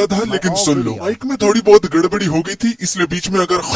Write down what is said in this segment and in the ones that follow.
सकता था, लेकिन सुन लो, माइक में थोड़ी बहुत गड़बड़ी हो गई थी, इसलिए बीच में अगर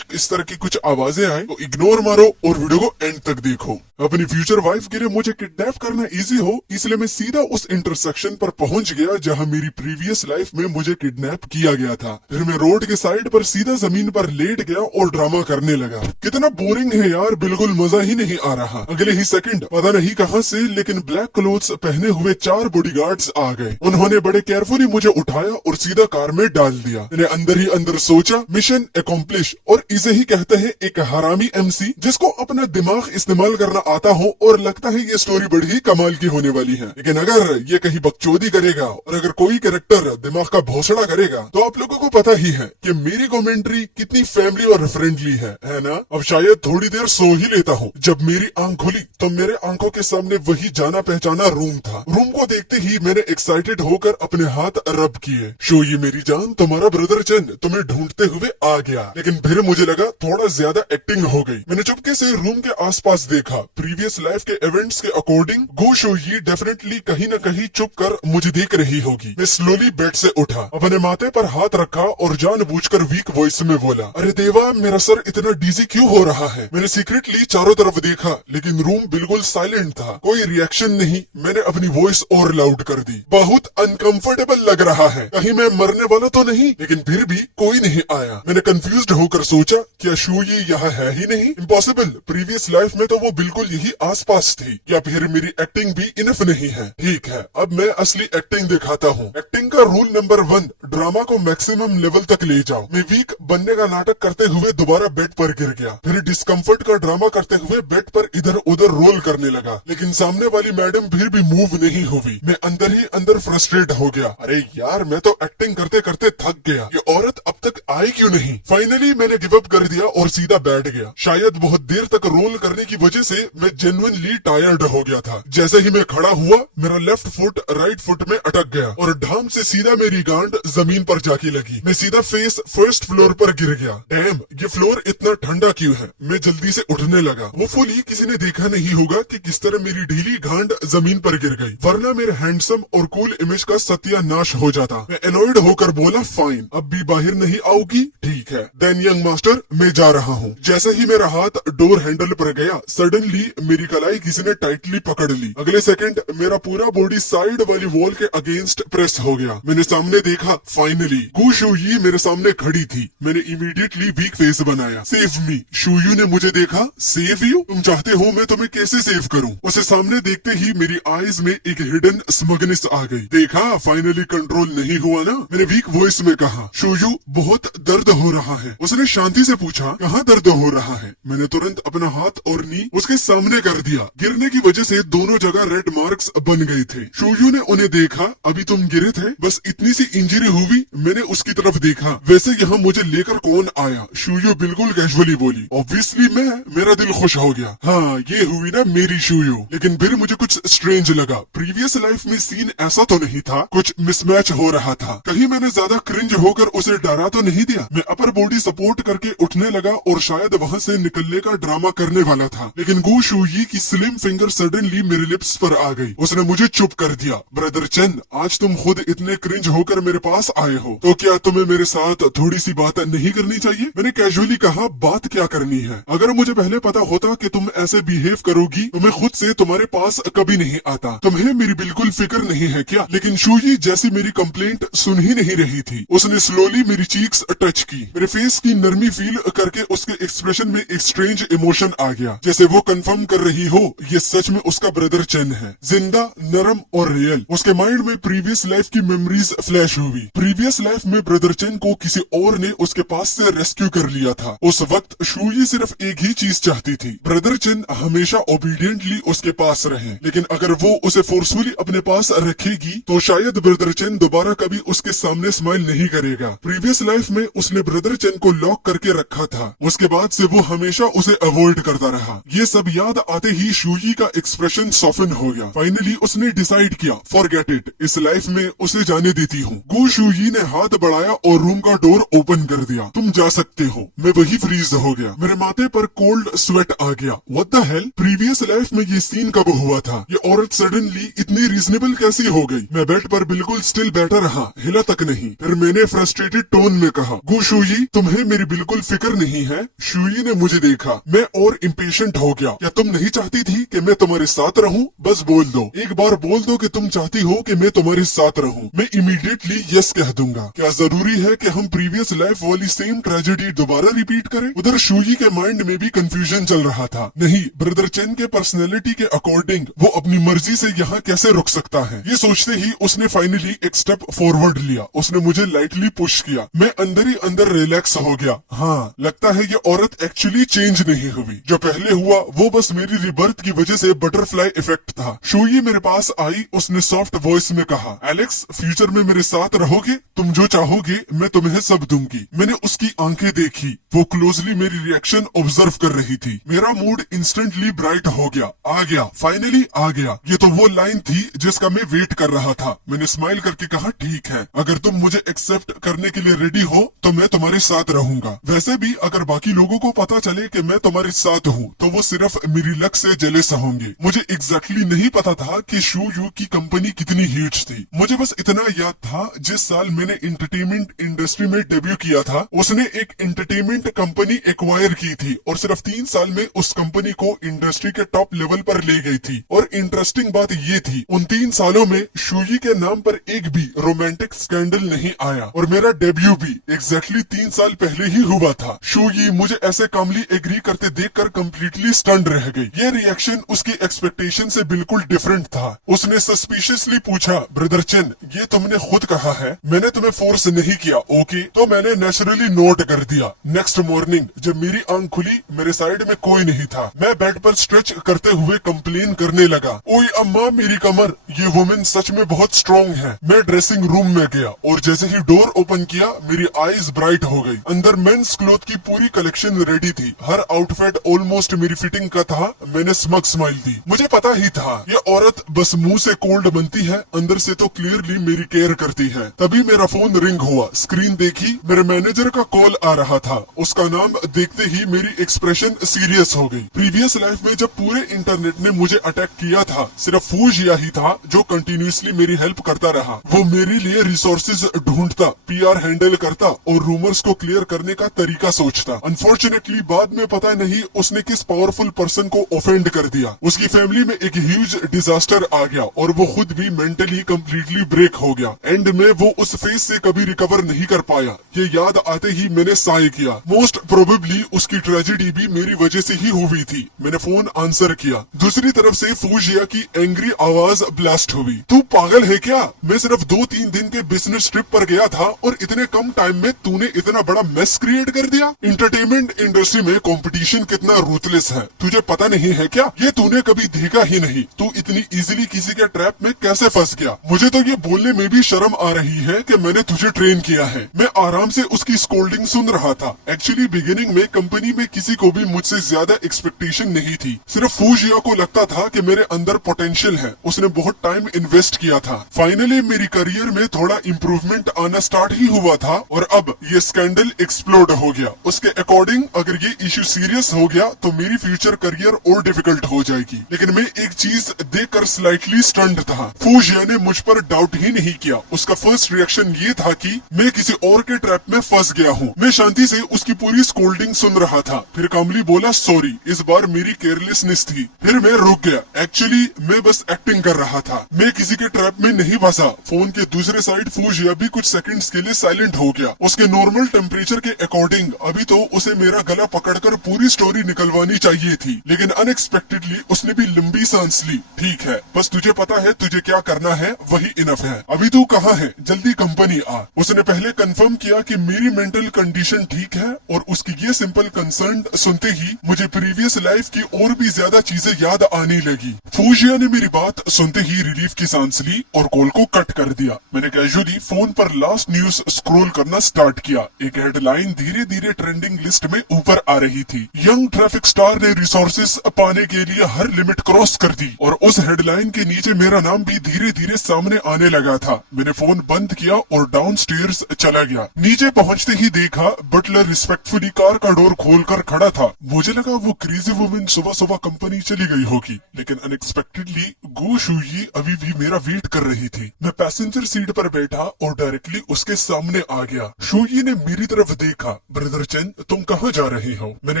इस तरह की कुछ आवाजें आए तो इग्नोर मारो और वीडियो को एंड तक देखो। अपनी फ्यूचर वाइफ के लिए मुझे किडनैप करना इजी हो, इसलिए मैं सीधा उस इंटरसेक्शन पर पहुंच गया जहां मेरी प्रीवियस लाइफ में मुझे किडनैप किया गया था। फिर मैं रोड के साइड पर सीधा जमीन पर लेट गया और ड्रामा करने लगा। कितना बोरिंग है यार, बिल्कुल मजा ही नहीं आ रहा। अगले ही सेकंड पता नहीं कहां से, लेकिन ब्लैक क्लोथ्स पहने हुए 4 बॉडीगार्ड्स आ गए। उन्होंने बड़े केयरफुली मुझे उठाया और सीधा कार में डाल दिया। मैंने अंदर ही अंदर सोचा, मिशन अकॉम्प्लिश। और इसे ही कहते हैं एक हरामी एमसी जिसको अपना दिमाग इस्तेमाल करना आता हो, और लगता है ये स्टोरी बड़ी ही कमाल की होने वाली है। लेकिन अगर ये कहीं बकचोदी करेगा और अगर कोई कैरेक्टर दिमाग का भोसड़ा करेगा तो आप लोगों को पता ही है कि मेरी कमेंट्री कितनी फैमिली और फ्रेंडली है ना। अब शायद थोड़ी देर सो ही लेता हूँ। जब मेरी आंख खुली तो मेरे आंखों के सामने वही जाना पहचाना रूम था। रूम को देखते ही मैंने एक्साइटेड होकर अपने हाथ रब किए। शो ये मेरी जान, तुम्हारा ब्रदर चंद तुम्हें ढूंढते हुए आ गया। लेकिन फिर मुझे लगा थोड़ा ज्यादा एक्टिंग हो गई। मैंने चुपके से रूम के आसपास देखा। प्रीवियस लाइफ के इवेंट्स के अकॉर्डिंग गो शो ये डेफिनेटली कहीं न कहीं चुप कर मुझे देख रही होगी। मैं स्लोली बेड से उठा, अपने माथे पर हाथ रखा और जानबूझकर वीक वॉइस में बोला, अरे देवा, मेरा सर इतना डीजी क्यों हो रहा है। मैंने सीक्रेटली चारों तरफ देखा, लेकिन रूम बिल्कुल साइलेंट था। कोई रिएक्शन नहीं। मैंने अपनी वॉइस और लाउड कर दी। बहुत अनकंफर्टेबल लग रहा है, कहीं मैं मरने वाला तो नहीं। लेकिन फिर भी कोई नहीं आया। मैंने कंफ्यूज्ड होकर सोचा, क्या शो ये यहाँ है ही नहीं? इम्पॉसिबल, प्रीवियस लाइफ में तो वो बिल्कुल यही आसपास थी। या फिर मेरी एक्टिंग भी इनफ नहीं है? ठीक है, अब मैं असली एक्टिंग दिखाता हूँ। एक्टिंग का रूल नंबर 1, ड्रामा को मैक्सिमम लेवल तक ले जाओ। मैं वीक बनने का नाटक करते हुए दोबारा बेड पर गिर गया। फिर डिस्कम्फर्ट का ड्रामा करते हुए बेड पर इधर उधर रोल करने लगा, लेकिन सामने वाली मैडम फिर भी मूव नहीं हुई। मैं अंदर ही अंदर फ्रस्ट्रेट हो गया। अरे यार, मैं तो एक्टिंग करते करते थक गया। ये औरत अब तक आई क्यों नहीं? फाइनली मैंने गिव अप कर दिया और सीधा बैठ गया। शायद बहुत देर तक रोल करने की वजह से मैं जेन्युइनली टायर्ड हो गया था। जैसे ही मैं खड़ा हुआ, मेरा लेफ्ट फुट राइट फुट में अटक गया और ढाम से सीधा मेरी गांड जमीन पर जाके लगी। मैं सीधा फेस फर्स्ट फ्लोर पर गिर गया। डैम, ये फ्लोर इतना ठंडा क्यों है? मैं जल्दी से उठने लगा। वो फुली किसी ने देखा नहीं होगा कि किस तरह मेरी ढीली गांड जमीन पर गिर गई, वरना मेरे हैंडसम और कूल इमेज का सत्यानाश हो जाता। मैं एनॉयड होकर बोला, फाइन, अब भी बाहर नहीं आओगी? ठीक है, देन यंग मास्टर, मैं जा रहा हूँ। जैसे ही मेरा हाथ डोर हैंडल पर गया, सडनली मेरी कलाई किसी ने टाइटली पकड़ ली। अगले सेकंड मेरा पूरा बॉडी साइड वाली वॉल के अगेंस्ट प्रेस हो गया। मैंने सामने देखा, फाइनली गु शूयी मेरे सामने खड़ी थी। मैंने इमीडिएटली वीक फेस बनाया, सेव मी। शूयू ने मुझे देखा, सेव यू? तुम चाहते हो मैं तुम्हें कैसे सेव करूं? उसे सामने देखते ही मेरी आईज में एक हिडन स्मगनेस आ गई। देखा, फाइनली कंट्रोल नहीं हुआ ना? मैंने वीक वॉइस में कहा, शूयू बहुत दर्द हो रहा है। उसने शांति से पूछा, कहाँ दर्द हो रहा है? मैंने तुरंत अपना हाथ और नी उसके सामने कर दिया। गिरने की वजह से दोनों जगह रेड मार्क्स बन गए थे। शूयू ने उन्हें देखा, अभी तुम गिरे थे, बस इतनी सी इंजरी हुई। मैंने उसकी तरफ देखा, वैसे यहाँ मुझे लेकर कौन आया? शूयू बिल्कुल कैजुअली बोली, ऑब्वियसली मैं। मेरा दिल खुश हो गया। हाँ, ये हुई ना मेरी शूयू। लेकिन फिर मुझे कुछ स्ट्रेंज लगा। प्रीवियस लाइफ में सीन ऐसा तो नहीं था, कुछ मिसमैच हो रहा था। कहीं मैंने ज्यादा क्रिंज होकर उसे डरा तो नहीं दिया? मैं अपर बॉडी सपोर्ट करके उठने लगा और शायद वहाँ से निकलने का ड्रामा करने वाला था, लेकिन गु शूयी की स्लिम फिंगर सडनली मेरे लिप्स पर आ गई। उसने मुझे चुप कर दिया। ब्रदर चंद, आज तुम खुद इतने क्रिंज होकर मेरे पास आए हो, तो क्या तुम्हें मेरे साथ थोड़ी सी बात नहीं करनी चाहिए? मैंने कैजुअली कहा, बात क्या करनी है? अगर मुझे पहले पता होता कि तुम ऐसे बिहेव करोगी तो मैं खुद से तुम्हारे पास कभी नहीं आता। तुम्हें मेरी बिल्कुल फिक्र नहीं है क्या? लेकिन शूयी जैसी मेरी कंप्लेंट सुन ही नहीं रही थी। उसने स्लोली मेरी चीक्स टच की। मेरे फेस की नरमी फील करके उसके एक्सप्रेशन में एक स्ट्रेंज इमोशन आ गया, जैसे वो कंफर्म कर रही हो ये सच में उसका ब्रदर चेन है, जिंदा, नरम और रियल। उसके माइंड में प्रीवियस लाइफ की मेमोरीज फ्लैश हुई। प्रीवियस लाइफ में ब्रदर चेन को किसी और ने उसके पास से रेस्क्यू कर लिया था। उस वक्त शूयी सिर्फ एक ही चीज चाहती थी, ब्रदर चेन हमेशा ओबीडियंटली उसके पास रहे। लेकिन अगर वो उसे फोर्सफुली अपने पास रखेगी तो शायद ब्रदर चेन दोबारा कभी उसके सामने स्माइल नहीं करेगा। प्रीवियस लाइफ में उसने ब्रदर चेन को लॉक करके रखा था। उसके बाद से वो हमेशा उसे अवॉइड करता रहा। ये सब याद आते ही शूयी का एक्सप्रेशन सॉफ्टन हो गया। फाइनली उसने डिसाइड किया, फॉरगेट इट, इस लाइफ में उसे जाने देती हूँ। गु शूयी ने हाथ बढ़ाया आया और रूम का डोर ओपन कर दिया। तुम जा सकते हो। मैं वही फ्रीज हो गया। मेरे माथे पर कोल्ड स्वेट आ गया। What the hell, previous life में ये सीन कब हुआ था? ये औरत सडनली इतनी रीजनेबल कैसी हो गई? मैं बेड पर बिल्कुल स्टिल बैठा रहा, हिला तक नहीं। फिर मैंने फ्रस्ट्रेटेड टोन में कहा, गो शूयी, तुम्हें मेरी बिल्कुल फिक्र नहीं है? शूयी ने मुझे देखा। मैं और इम्पेशेंट हो गया। क्या तुम नहीं चाहती थी कि मैं तुम्हारे साथ रहूं? बस बोल दो, एक बार बोल दो कि तुम चाहती हो कि मैं तुम्हारे साथ रहूं। मैं इमीडिएटली यस कह दूंगा। क्या जरूरी है कि हम प्रीवियस लाइफ वाली सेम ट्रेजेडी दोबारा रिपीट करें? उधर शूयी के माइंड में भी कंफ्यूजन चल रहा था। नहीं, ब्रदर चेन के पर्सनैलिटी के अकॉर्डिंग वो अपनी मर्जी से यहाँ कैसे रुक सकता है? ये सोचते ही उसने फाइनली एक स्टेप फॉरवर्ड लिया। उसने मुझे लाइटली पुश किया। मैं अंदर ही अंदर रिलैक्स हो गया। हाँ, लगता है ये औरत एक्चुअली चेंज नहीं हुई। जो पहले हुआ वो बस मेरी रिबर्थ की वजह से बटरफ्लाई इफेक्ट था। शूयी मेरे पास आई। उसने सॉफ्ट वॉइस में कहा, एलेक्स, फ्यूचर में मेरे साथ रहोगे? तुम जो चाहोगे मैं तुम्हें सब दूंगी। मैंने उसकी आंखें देखी। वो क्लोजली मेरी रिएक्शन ऑब्जर्व कर रही थी। मेरा मूड इंस्टेंटली ब्राइट हो गया। आ गया, फाइनली आ गया। ये तो वो लाइन थी जिसका मैं वेट कर रहा था। मैंने स्माइल करके कहा, ठीक है, अगर तुम मुझे एक्सेप्ट करने के लिए रेडी हो तो मैं तुम्हारे साथ रहूंगा। वैसे भी अगर बाकी लोगों को पता चले कि मैं तुम्हारे साथ हूँ तो वो सिर्फ मेरी लक से जेलस होंगे। मुझे एग्जैक्टली नहीं पता था कि शू यू की कंपनी कितनी ह्यूज थी। मुझे बस इतना याद था, जिस साल मैंने एंटरटेनमेंट इंडस्ट्री में डेब्यू किया था उसने एक एंटरटेनमेंट कंपनी एक्वायर की थी और सिर्फ 3 साल में उस कंपनी को इंडस्ट्री के टॉप लेवल पर ले गई थी। और इंटरेस्टिंग बात ये थी, उन 3 सालों में शूयी के नाम पर एक भी रोमांटिक स्कैंडल नहीं आया और मेरा डेब्यू भी एग्जैक्टली 3 साल पहले ही हुआ था। शूयी मुझे ऐसे कामली एग्री करते देखकर कंप्लीटली स्टन्ड रह गई। ये रिएक्शन उसकी एक्सपेक्टेशन से बिल्कुल डिफरेंट था। उसने सस्पिशियसली पूछा, ब्रदर चेन, ये तुमने खुद कहा है, मैंने तुम्हें फोर्स नहीं किया, ओके? तो मैंने नेचुरली नोट कर दिया। नेक्स्ट मॉर्निंग जब मेरी आंख खुली, मेरे साइड में कोई नहीं था। मैं बेड पर स्ट्रेच करते हुए कंप्लेन करने लगा, ओए अम्मा, मेरी कमर, ये वुमेन सच में बहुत स्ट्रॉन्ग है। मैं ड्रेसिंग रूम में गया और जैसे ही डोर ओपन किया मेरी आईज ब्राइट हो गई। अंदर मेंस क्लोथ की पूरी कलेक्शन रेडी थी। हर आउटफिट ऑलमोस्ट मेरी फिटिंग का था। मैंने स्मग स्माइल दी। मुझे पता ही था ये औरत बस मुंह से कोल्ड बनती है, अंदर से तो क्लियरली मेरी केयर करती है। तभी मेरा फोन रिंग हुआ। स्क्रीन देखी, मेरे मैनेजर का कॉल आ रहा था। उसका नाम देखते ही मेरी एक्सप्रेशन सीरियस हो गई। प्रीवियस लाइफ में जब पूरे इंटरनेट ने मुझे अटैक किया था, सिर्फ फूजिया ही था जो कंटिन्यूसली मेरी हेल्प करता रहा। वो मेरे लिए रिसोर्सेज ढूंढता, पीआर हैंडल करता और रूमर्स को क्लियर करने का तरीका सोचता। अनफॉर्चुनेटली बाद में पता नहीं उसने किस पावरफुल पर्सन को ऑफेंड कर दिया। उसकी फैमिली में एक ह्यूज डिजास्टर आ गया और वो खुद भी मेंटली कंप्लीटली ब्रेक हो गया। एंड में वो उस फेज से कभी रिकवर नहीं कर पाया। ये याद आते ही मैंने साय किया। मोस्ट प्रोबेबली उसकी ट्रेजेडी भी मेरी वजह से ही हुई थी। मैंने फोन आंसर किया। दूसरी तरफ से फूजिया की एंग्री आवाज ब्लास्ट हुई, तू पागल है क्या? मैं सिर्फ 2-3 दिन के बिजनेस ट्रिप पर गया था और इतने कम टाइम में तूने इतना बड़ा मेस क्रिएट कर दिया। एंटरटेनमेंट इंडस्ट्री में कंपटीशन कितना रूथलेस है, तुझे पता नहीं है क्या? ये तूने कभी देखा ही नहीं। तू इतनी इजीली किसी के ट्रैप में कैसे फंस गया? मुझे तो ये बोलने में भी शर्म आ रही है कि मैंने तुझे ट्रेन किया है। मैं आराम से उसकी स्कोल्डिंग सुन रहा था। एक्चुअली बिगिनिंग में कंपनी में किसी को भी मुझसे ज्यादा एक्सपेक्टेशन नहीं थी। सिर्फ फूजिया को लगता था कि मेरे अंदर पोटेंशियल है। उसने बहुत टाइम इन्वेस्ट किया था। फाइनली मेरी करियर में थोड़ा इम्प्रूवमेंट आना स्टार्ट ही हुआ था और अब ये स्कैंडल एक्सप्लोड हो गया। उसके अकॉर्डिंग अगर ये इश्यू सीरियस हो गया तो मेरी फ्यूचर करियर और डिफिकल्ट हो जाएगी। लेकिन मैं एक चीज देखकर स्लाइटली स्टन्ड था। फूजिया ने मुझ पर डाउट ही नहीं किया। उसका फर्स्ट रिएक्शन ये था कि मैं किसी और के ट्रैप में फंस गया हूँ। मैं शांति से उसकी पूरी स्कोल्डिंग सुन रहा था। फिर कामली बोला, सॉरी, इस बार मेरी केयरलेसनेस थी। फिर मैं रुक गया। एक्चुअली मैं बस एक्टिंग कर रहा था। मैं किसी के ट्रैप में नहीं फंसा। फोन के दूसरे साइड फूजिया भी कुछ सेकंड्स के लिए साइलेंट हो गया। उसके नॉर्मल टेम्परेचर के अकॉर्डिंग अभी तो उसे मेरा गला पकड़कर पूरी स्टोरी निकलवानी चाहिए थी, लेकिन अनएक्सपेक्टेडली उसने भी लंबी सांस ली। ठीक है, बस तुझे पता है तुझे क्या करना है, वही इनफ है। अभी तू कहाँ है? जल्दी कंपनी आ। उसने पहले कंफर्म किया कि मेरी मेंटल कंडीशन ठीक है और उसकी ये सिंपल कंसर्न सुनते ही मुझे प्रीवियस लाइफ की और भी ज्यादा चीजें याद आने लगी। फूजिया ने मेरी बात सुनते ही रिलीफ की सांस ली और कॉल को कट कर दिया। मैंने कैजुअली फोन पर लास्ट न्यूज स्क्रॉल करना स्टार्ट किया। एक हेडलाइन धीरे धीरे ट्रेंडिंग लिस्ट में ऊपर आ रही थी। यंग ट्रैफिक स्टार ने रिसोर्सेस पाने के लिए हर लिमिट क्रॉस कर दी और उस हेडलाइन के नीचे मेरा नाम भी धीरे धीरे सामने आने लगा था। मैंने फोन बंद किया और डाउन अपस्टेयर्स चला गया। नीचे पहुंचते ही देखा बटलर रिस्पेक्टफुली कार का डोर खोलकर खड़ा था। मुझे लगा वो क्रेजी वुमन सुबह सुबह कंपनी चली गई होगी, लेकिन अनएक्सपेक्टेडली गो शूयी अभी भी मेरा वेट कर रही थी। मैं पैसेंजर सीट पर बैठा और डायरेक्टली उसके सामने आ गया। शूयी ने मेरी तरफ देखा। ब्रदर चेन, तुम कहाँ जा रहे हो? मैंने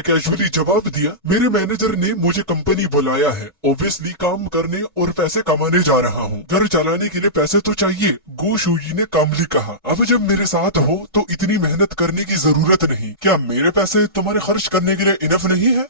कैजुअली जवाब दिया, मेरे मैनेजर ने मुझे कंपनी बुलाया है, ऑब्वियसली काम करने और पैसे कमाने जा रहा हूँ। घर चलाने के लिए पैसे तो चाहिए, गो शूयी ने कामली कहा। अब जब मेरे साथ हो तो इतनी मेहनत करने की जरूरत नहीं। क्या मेरे पैसे तुम्हारे खर्च करने के लिए इनफ नहीं है?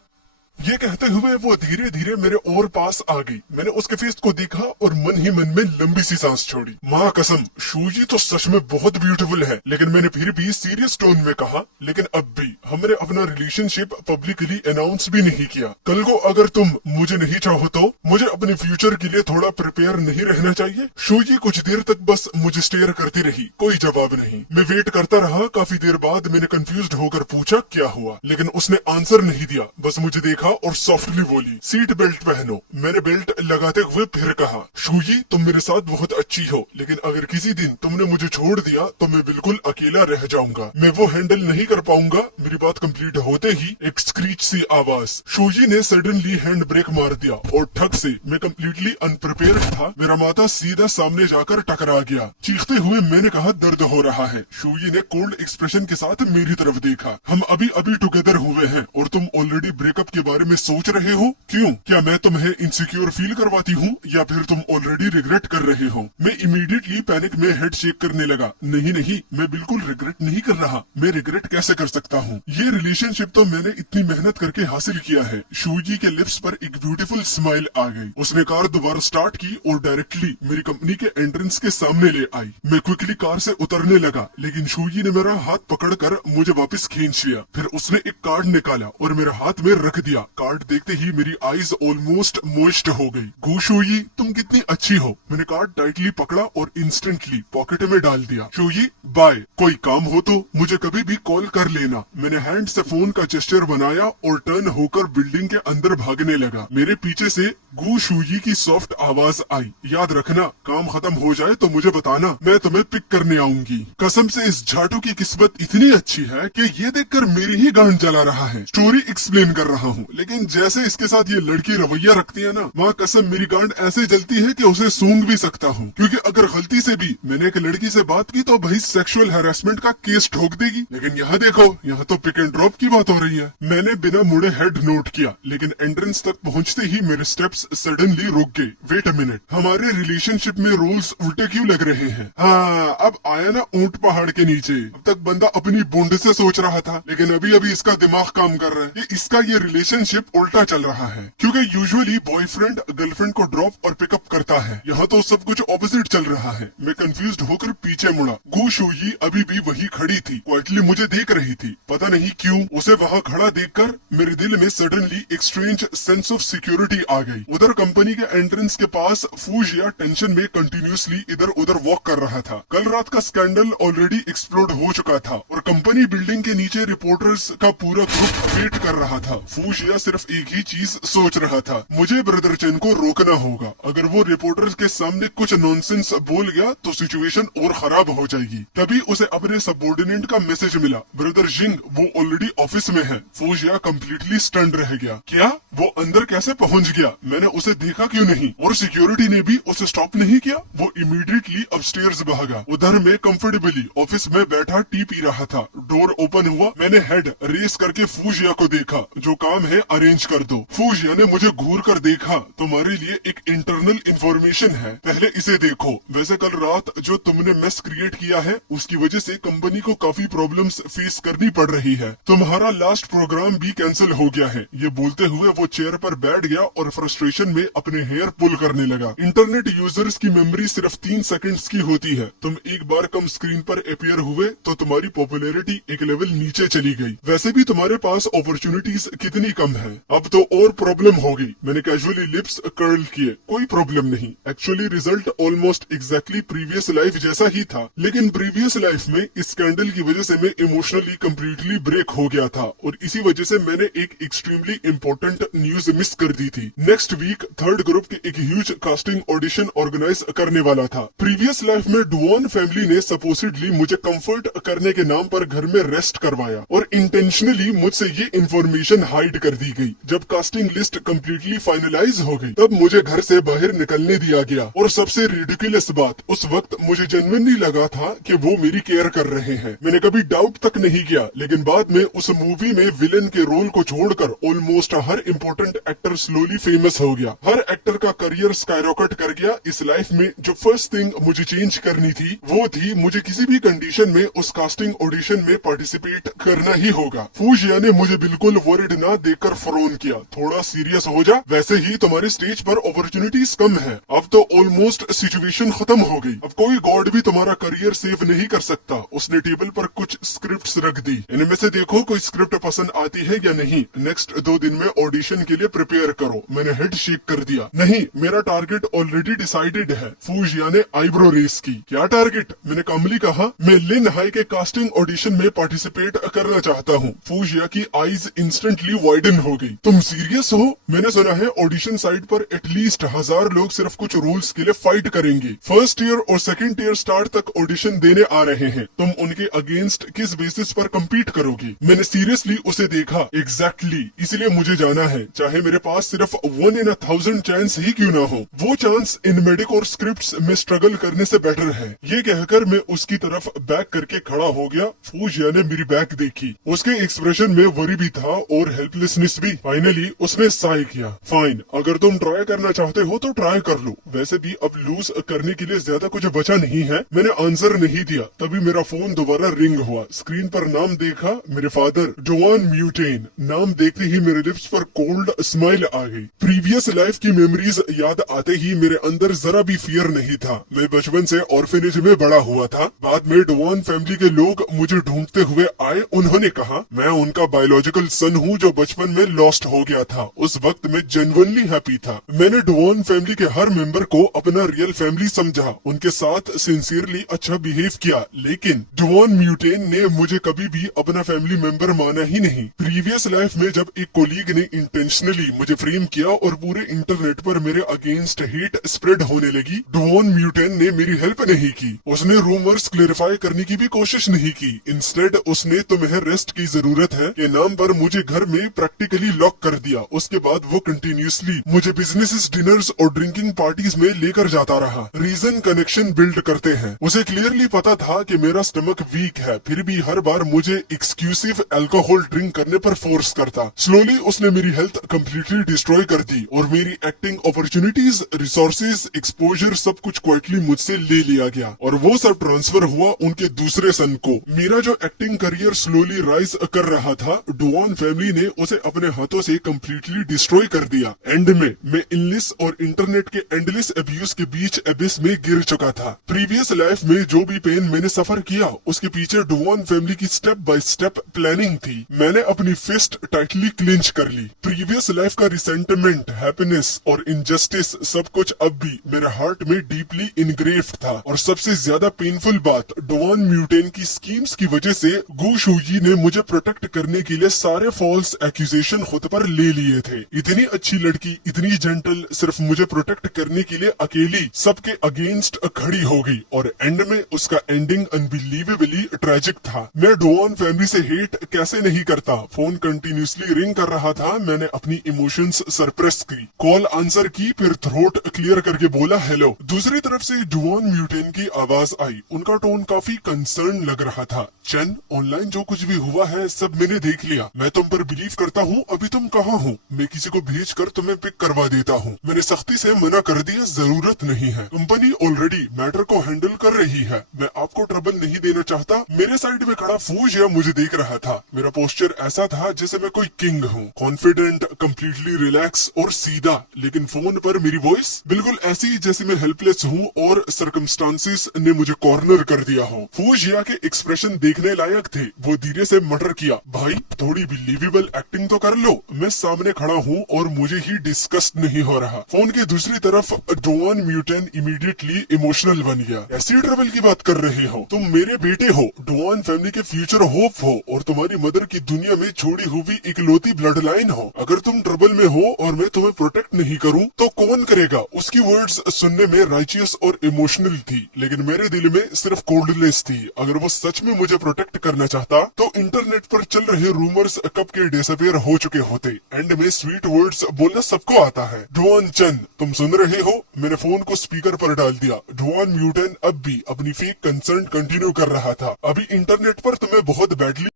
ये कहते हुए वो धीरे धीरे मेरे और पास आ गई। मैंने उसके फेस को देखा और मन ही मन में लंबी सी सांस छोड़ी। माँ कसम, शूयी तो सच में बहुत ब्यूटीफुल है। लेकिन मैंने फिर भी सीरियस टोन में कहा, लेकिन अब भी हमने अपना रिलेशनशिप पब्लिकली अनाउंस भी नहीं किया। कल को अगर तुम मुझे नहीं चाहो तो मुझे अपने फ्यूचर के लिए थोड़ा प्रिपेयर नहीं रहना चाहिए? शूयी कुछ देर तक बस मुझे स्टेयर करती रही, कोई जवाब नहीं। मैं वेट करता रहा। काफी देर बाद मैंने कंफ्यूज्ड होकर पूछा क्या हुआ, लेकिन उसने आंसर नहीं दिया, बस मुझे देखा और सॉफ्टली बोली, सीट बेल्ट पहनो। मैंने बेल्ट लगाते हुए फिर कहा, शूयी तुम मेरे साथ बहुत अच्छी हो, लेकिन अगर किसी दिन तुमने मुझे छोड़ दिया तो मैं बिल्कुल अकेला रह जाऊंगा। मैं वो हैंडल नहीं कर पाऊंगा। मेरी बात कंप्लीट होते ही एक स्क्रीच सी आवाज। शूयी ने सडनली हैंड ब्रेक मार दिया और ठग से मैं कम्प्लीटली अनप्रिपेयर्ड था। मेरा माथा सीधा सामने जाकर टकरा गया। चीखते हुए मैंने कहा, दर्द हो रहा है। शूयी ने कोल्ड एक्सप्रेशन के साथ मेरी तरफ देखा। हम अभी अभी टुगेदर हुए हैं और तुम ऑलरेडी ब्रेकअप के बारे में सोच रहे हो? क्यों? क्या मैं तुम्हें इनसिक्योर फील करवाती हूँ या फिर तुम ऑलरेडी रिग्रेट कर रहे हो? मैं इमीडिएटली पैनिक में हेड शेक करने लगा। नहीं, मैं बिल्कुल रिग्रेट नहीं कर रहा। मैं रिग्रेट कैसे कर सकता हूँ? ये रिलेशनशिप तो मैंने इतनी मेहनत करके हासिल किया है। शूयी के लिप्स पर एक ब्यूटीफुल स्माइल आ गई। उसने कार दोबारा स्टार्ट की और डायरेक्टली मेरी कंपनी के एंट्रेंस के सामने ले आई। मैं क्विकली कार से उतरने लगा, लेकिन शूयी ने मेरा हाथ पकड़कर मुझे वापस खींच लिया। फिर उसने एक कार्ड निकाला और मेरे हाथ में रख दिया। कार्ड देखते ही मेरी आईज ऑलमोस्ट मॉइस्ट हो गई। गो शूयी, तुम कितनी अच्छी हो। मैंने कार्ड टाइटली पकड़ा और इंस्टेंटली पॉकेट में डाल दिया। शूयी बाय, कोई काम हो तो मुझे कभी भी कॉल कर लेना। मैंने हैंड से फोन का जेस्चर बनाया और टर्न होकर बिल्डिंग के अंदर भागने लगा। मेरे पीछे से गो शूयी की सॉफ्ट आवाज आई, याद रखना काम खत्म हो जाए तो मुझे बताना, मैं तुम्हें पिक करने आऊंगी। कसम से इस झाटू की किस्मत इतनी अच्छी है कि ये देखकर मेरी ही गांड जला रहा है। स्टोरी एक्सप्लेन कर रहा हूँ, लेकिन जैसे इसके साथ ये लड़की रवैया रखती है ना, माँ कसम मेरी गांड ऐसे जलती है कि उसे सूंघ भी सकता हूँ। क्योंकि अगर गलती से भी मैंने एक लड़की से बात की तो भाई सेक्सुअल हैरेसमेंट का केस ठोक देगी। लेकिन यहाँ देखो, यहाँ तो पिक एंड ड्रॉप की बात हो रही है। मैंने बिना मुड़े हेड नोट किया, लेकिन एंट्रेंस तक पहुँचते ही मेरे स्टेप्स सडनली रुक गए। वेट अ मिनट, हमारे रिलेशनशिप में रोल्स उल्टे क्यों लग रहे हैं? हाँ, अब आया ना ऊंट पहाड़ के नीचे। अब तक बंदा अपनी बूंद से सोच रहा था, लेकिन अभी अभी इसका दिमाग काम कर रहा है। इसका ये रिलेशनशिप उल्टा चल रहा है, क्योंकि यूजुअली बॉयफ्रेंड गर्लफ्रेंड को ड्रॉप और पिकअप करता है। यहाँ तो सब कुछ ऑपोजिट चल रहा है। मैं कंफ्यूज्ड होकर पीछे मुड़ा। गो शूयी अभी भी वही खड़ी थी, क्वाइटली मुझे देख रही थी। पता नहीं क्यों उसे वहाँ खड़ा देखकर मेरे दिल में सडनली एक स्ट्रेंज सेंस ऑफ सिक्योरिटी आ गई। उधर कंपनी के एंट्रेंस के पास फूजिया टेंशन में कंटिन्यूसली इधर उधर वॉक कर रहा था। कल रात का स्कैंडल ऑलरेडी एक्सप्लोड हो चुका था और कंपनी बिल्डिंग के नीचे रिपोर्टर्स का पूरा ग्रुप वेट कर रहा था। फूजिया सिर्फ एक ही चीज सोच रहा था, मुझे ब्रदर चेन को रोकना होगा। अगर वो रिपोर्टर्स के सामने कुछ नॉनसेंस बोल गया तो सिचुएशन और खराब हो जाएगी। तभी उसे अपने सबऑर्डिनेट का मैसेज मिला, ब्रदर जिंग वो ऑलरेडी ऑफिस में है। फूजिया कंप्लीटली स्टन्ड रह गया। क्या? वो अंदर कैसे पहुंच गया? मैंने उसे देखा क्यों नहीं? और सिक्योरिटी ने भी उसे स्टॉप नहीं किया? वो इमीडिएटली अपस्टेयर्स भागा। उधर मैं कंफर्टेबली ऑफिस में बैठा टी पी रहा था। डोर ओपन हुआ, मैंने हेड रेस करके फूजिया को देखा। जो काम है अरेंज कर दो। फूजिया ने मुझे घूर कर देखा, तुम्हारे लिए एक इंटरनल इंफॉर्मेशन है, पहले इसे देखो। वैसे कल रात जो तुमने मेस क्रिएट किया है उसकी वजह से कंपनी को काफी प्रॉब्लम्स फेस करनी पड़ रही है। तुम्हारा लास्ट प्रोग्राम भी कैंसिल हो गया है। ये बोलते हुए वो चेयर पर बैठ गया और फ्रस्ट्रेशन में अपने हेयर पुल करने लगा। इंटरनेट यूजर्स की मेमोरी सिर्फ 3 सेकंड्स की होती है। तुम एक बार कम स्क्रीन पर अपीयर हुए तो तुम्हारी पॉपुलैरिटी एक लेवल नीचे चली गई। वैसे भी तुम्हारे पास अपॉर्चुनिटीज कितनी कम है। अब तो और प्रॉब्लम हो गई। मैंने कैजुअली लिप्स कर्ल किए। कोई प्रॉब्लम नहीं, actually result almost exactly previous life जैसा ही था। लेकिन प्रीवियस लाइफ में इस स्कैंडल की वजह से मैं इमोशनली कम्प्लीटली ब्रेक हो गया था और इसी वजह से मैंने एक एक्सट्रीमली इम्पोर्टेंट न्यूज मिस कर दी थी। नेक्स्ट वीक थर्ड ग्रुप की एक ह्यूज कास्टिंग ऑडिशन ऑर्गेनाइज करने वाला था। प्रीवियस लाइफ में डुआन फैमिली ने सपोजिटली मुझे कंफर्ट करने के नाम पर घर में रेस्ट करवाया और इंटेंशनली मुझसे ये इन्फॉर्मेशन हाइड कर दी गई। जब कास्टिंग लिस्ट कम्प्लीटली फाइनलाइज हो गई तब मुझे घर से बाहर निकलने दिया गया और सबसे रिडिकुलस बात, उस वक्त मुझे जेन्युइनली लगा था कि वो मेरी केयर कर रहे हैं। मैंने कभी डाउट तक नहीं किया, लेकिन बाद में उस मूवी में विलेन के रोल को छोड़कर ऑलमोस्ट हर इम्पोर्टेंट एक्टर स्लोली फेमस हो गया। हर एक्टर का करियर स्काईरॉकेट कर गया। इस लाइफ में जो फर्स्ट थिंग मुझे चेंज करनी थी वो थी मुझे किसी भी कंडीशन में उस कास्टिंग ऑडिशन में पार्टिसिपेट करना ही होगा। फूजिया ने मुझे बिल्कुल वरिड ना देखकर फ्रोन किया, थोड़ा सीरियस हो जा, वैसे ही तुम्हारे स्टेज पर अपॉर्चुनिटीज कम है। अब तो ऑलमोस्ट सिचुएशन खत्म हो गई, अब कोई गॉड भी तुम्हारा करियर सेव नहीं कर सकता। उसने टेबल पर कुछ स्क्रिप्ट्स रख दी, इनमें से देखो कोई स्क्रिप्ट पसंद आती है या नहीं। नेक्स्ट 2 दिन में ऑडिशन के लिए प्रिपेयर करो। मैंने हेड शेक कर दिया, नहीं मेरा टारगेट ऑलरेडी डिसाइडेड है। फूजिया ने आईब्रो रेस की, क्या टारगेट? मैंने कामली कहा, मैं लिन हाई के कास्टिंग ऑडिशन में पार्टिसिपेट करना चाहता हूँ। फूजिया की आईज इंस्टेंटली वाइडन हो गई, तुम सीरियस हो? मैंने सुना है ऑडिशन साइट पर एटलीस्ट 1000 लोग सिर्फ कुछ रोल्स के लिए फाइट करेंगे। फर्स्ट ईयर और सेकंड ईयर स्टार्ट तक ऑडिशन देने आ रहे हैं, तुम उनके अगेंस्ट किस बेसिस पर कम्पीट करोगी? मैंने सीरियसली उसे देखा, एग्जैक्टली इसलिए मुझे जाना है, चाहे मेरे पास सिर्फ 1 in 1000 चांस ही क्यों ना हो। वो चांस इन मेडिक और स्क्रिप्ट्स में स्ट्रगल करने से बेटर है। ये कहकर मैं उसकी तरफ बैक करके खड़ा हो गया। फूजिया ने मेरी बैक देखी, उसके एक्सप्रेशन में वरी भी था और हेल्पलेसनेस भी। फाइनली उसने साई किया, फाइन, अगर तुम ट्राई करना चाहते हो तो ट्राई कर लो, वैसे भी अब लूज करने के लिए ज्यादा कुछ बचा नहीं है। मैंने आंसर नहीं दिया, तभी मेरा फोन दोबारा रिंग हुआ। स्क्रीन पर नाम देखा, मेरे फादर, डुआन म्यूटेन। नाम देखते ही मेरे लिप्स पर कोल्ड स्माइल आ गई। प्रीवियस लाइफ की मेमोरीज याद आते ही मेरे अंदर जरा भी फियर नहीं था। मैं बचपन से ऑर्फेनेज में बड़ा हुआ था। बाद में डुआन फैमिली के लोग मुझे ढूंढते हुए आए। उन्होंने कहा मैं उनका बायोलॉजिकल सन हूँ जो बचपन में लॉस्ट हो गया था। उस वक्त मैं जेन्युइनली हैप्पी था। मैंने डुआन फैमिली के हर मेंबर को अपना रियल फैमिली समझा, उनके साथ सिंसियरली अच्छा बिहेव किया, लेकिन डुआन म्यूटेन ने मुझे कभी भी अपना फैमिली मेंबर माना ही नहीं। प्रीवियस लाइफ में जब एक कोलीग ने इंटेंशनली मुझे फ्रेम किया और पूरे इंटरनेट पर मेरे अगेंस्ट हेट स्प्रेड होने लगी, डुआन म्यूटेन ने मेरी हेल्प नहीं की। उसने रूमर्स क्लेरिफाई करने की भी कोशिश नहीं की। इंस्टेड उसने तुम्हें रेस्ट की जरूरत है के नाम पर मुझे घर में प्रैक्टिकली लॉक कर दिया। उसके बाद वो कंटिन्यूसली मुझे बिजनेस डिनर्स और ड्रिंकिंग पार्टीज में लेकर जाता रहा। रीजन कनेक्शन बिल्ड करते हैं। उसे क्लियरली पता था कि मेरा स्टमक वीक है, फिर भी हर बार मुझे एक्सक्लूसिव अल्कोहल ड्रिंक करने पर फोर्स करता। स्लोली उसने मेरी हेल्थ कम्प्लीटली डिस्ट्रॉय कर दी और मेरी एक्टिंग अपॉर्चुनिटीज, रिसोर्सेज, एक्सपोजर सब कुछ क्वाइटली मुझसे ले लिया गया और वो सब ट्रांसफर हुआ उनके दूसरे सन को। मेरा जो एक्टिंग करियर स्लोली राइज कर रहा था, डुआन फैमिली ने उसे अपने हाथों से कम्प्लीटली डिस्ट्रॉय कर दिया। एंड में मैं इलनेस और इंटरनेट के एंडलेस अब्यूज के बीच एबिस में गिर चुका था। प्रीवियस लाइफ में जो भी पेन मैंने सफर किया उसके पीछे डुआन फैमिली की स्टेप बाय स्टेप प्लानिंग थी। मैंने अपनी फिस्ट टाइटली क्लिंच कर ली। प्रीवियस लाइफ का रिसेंटमेंट, हैप्पीनेस और इनजस्टिस सब कुछ अब भी मेरे हार्ट में डीपली इनग्रेव्ड था। और सबसे ज्यादा पेनफुल बात, डुआन म्यूटेन की स्कीम्स की वजह से गु शुजी ने मुझे प्रोटेक्ट करने के लिए सारे फॉल्स एक्यूजेशन खुद पर ले लिए थे। इतनी अच्छी लड़की, इतनी जेंटल, सिर्फ मुझे प्रोटेक्ट करने के लिए अकेली सबके अगेंस्ट खड़ी हो गई और एंड में उसका एंडिंग अनबिलीवेबली ट्रेजिक था। मैं डुआन फैमिली से हेट कैसे नहीं करता। फोन कंटिन्यूसली रिंग कर रहा था। मैंने अपनी इमोशंस सरप्रेस की, कॉल आंसर की, फिर थ्रोट क्लियर करके बोला हेलो। दूसरी तरफ से डुआन म्यूटेन की आवाज आई। उनका टोन काफी कंसर्न लग रहा था। चन, ऑनलाइन जो कुछ भी हुआ है सब मैंने देख लिया। मैं तुम पर बिलीव करता हूँ। अभी तुम कहाँ हो? मैं किसी को भेज कर तुम्हें पिक करवा देता हूँ। मैंने सख्ती से मना कर दिया, जरूरत नहीं है। कंपनी ऑलरेडी मैटर को हैंडल कर रही है। मैं आपको ट्रबल नहीं देना चाहता। मेरे साइड में खड़ा फूजिया मुझे देख रहा था। मेरा पोस्चर ऐसा था जैसे मैं कोई किंग हूँ, कॉन्फिडेंट, कम्प्लीटली रिलैक्स और सीधा। लेकिन फोन पर मेरी वॉइस बिल्कुल ऐसी जैसे मैं हेल्पलेस हूँ और सर्कमस्टांसेस ने मुझे कॉर्नर कर दिया हो। फूजिया के एक्सप्रेशन देखने लायक थे। वो धीरे से मटर किया, भाई थोड़ी बिलीवेबल एक्टिंग तो कर लो। मैं सामने खड़ा हूँ और मुझे ही डिस्कस नहीं हो रहा। फोन की दूसरी तरफ डुआन म्यूटेन इमीडिएटली इमोशनल बन गया। ऐसी ट्रबल की बात कर रहे हो? तुम मेरे बेटे हो, डुआन फैमिली के फ्यूचर होप हो और तुम्हारी मदर की दुनिया में छोड़ी हुई इकलौती ब्लड लाइन हो। अगर तुम ट्रबल में हो और मैं तुम्हें प्रोटेक्ट नहीं करूं तो कौन करेगा। उसकी वर्ड्स सुनने में राइचियस और इमोशनल थी, लेकिन मेरे दिल में सिर्फ कोल्डनेस थी। अगर वो सच में मुझे प्रोटेक्ट करना चाहता तो इंटरनेट पर चल रहे रूमर्स कब के डिसअपियर हो चुके होते। एंड में स्वीट वर्ड्स बोलना सबको आता है। ढुआन चंद, तुम सुन रहे हो? मैंने फोन को स्पीकर पर डाल दिया। ढुआन म्यूटन अब भी अपनी फेक कंसर्न कंटिन्यू कर रहा था। अभी इंटरनेट पर तुम्हें बहुत बैडली